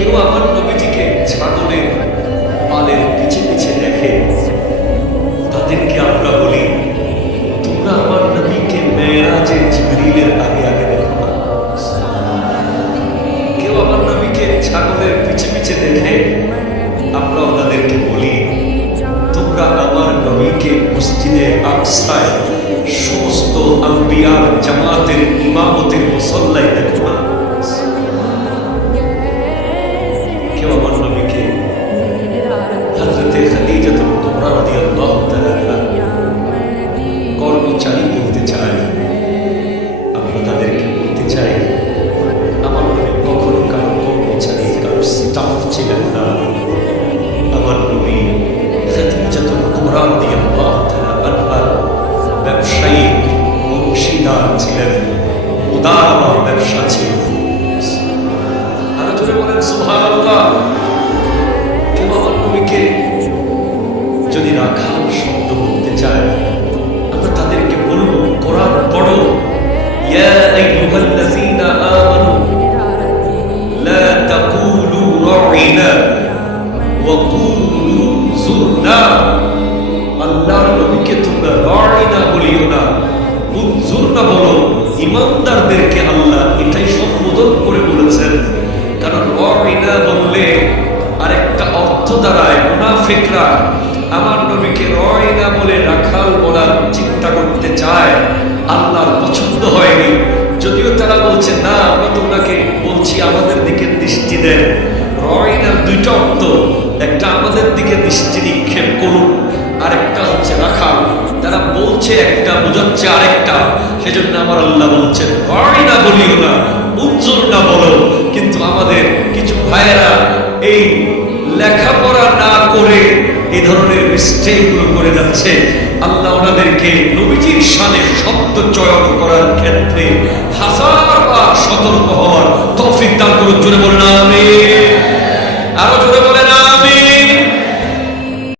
কেউ আমার নবীজিকে ছাগলের পালের পিছে পিছে দেখে, তাদেরকে আমরা বলি তোমরা আমার নবীকে মেরাজে জিবরিলের আগে আগে দেখো না। কেউ আমার নবীকে ছাগলের পিছে পিছে দেখে, আমরা ওনাদেরকে বলি তোমরা আমার নবীকে মসজিদে আকসায় সমস্ত আম্বিয়ার জামাতের ইমামতের মুসল্লায় দেখো না। কেউ আমার নবীকে হযরতে খাদিজাতুল কুবরা রাদিয়াল্লাহু তাআলা কর্মচারী বলতে চায়, আমরা তাদেরকে বলতে চাই আমার নবী কখনো কারো কর্মচারী, কারো স্টাফ ছিলেন না। আমার নবী খাদিজাতুল কুবরা রাদিয়াল্লাহু তাআলা ব্যবসায়ী অংশীদার ছিলেন, উদার ব্যবসা ছিল। আরো জোরে বলেন সুবহানাল্লাহ। কেউ আমার নবীকে যদি রাখাল শব্দ বলতে চায়, আমরা তাদেরকে বলবো কোরআন পড়ো, ইয়া আইয়ুহাল্লাযীনা আমানু লা তাকুলু রা'ইনা ওয়া কুলু যুরনা। আল্লাহর নবীকে তোমরা রা'ইনা বলিও না, যুরনা বলো। ইমানদারদেরকে আল্লাহ এটাই সম্বোধন করে বলেছেন, কারণ রা'ইনা বললে আরেকটা অর্থ দাঁড়ায় মুনাফিকরা আমার নবীকে রা'ইনা বলে রাখাল বলার চিন্তা করতে চায়। আল্লাহর পছন্দ হয়নি, যদিও তারা বলছে না আমরা তোমরাকে বলছি আমাদের দিকে দৃষ্টি দেন। রা'ইনার দুইটা অর্থ, একটা আমাদের দিকে দৃষ্টি নিক্ষেপ করুন, আরেকটা হচ্ছে রাখাল। তারা বলছে একটা, বোঝাচ্ছে আরেকটা। সেজন্য আমার আল্লাহ বলছেন রা'ইনা বলিও না, উজ্জুর না বলো। কিন্তু আমাদের কিছু ভাইয়েরা এই লেখাপড়া না করে এই ধরনের মিস্টেকগুলো করে যাচ্ছে। আল্লাহ ওনাদেরকে নবীজির শানে শব্দ চয়ন করার ক্ষেত্রে হাজারবার সতর্ক হওয়ার তৌফিক দান করুন। জোরে বলেন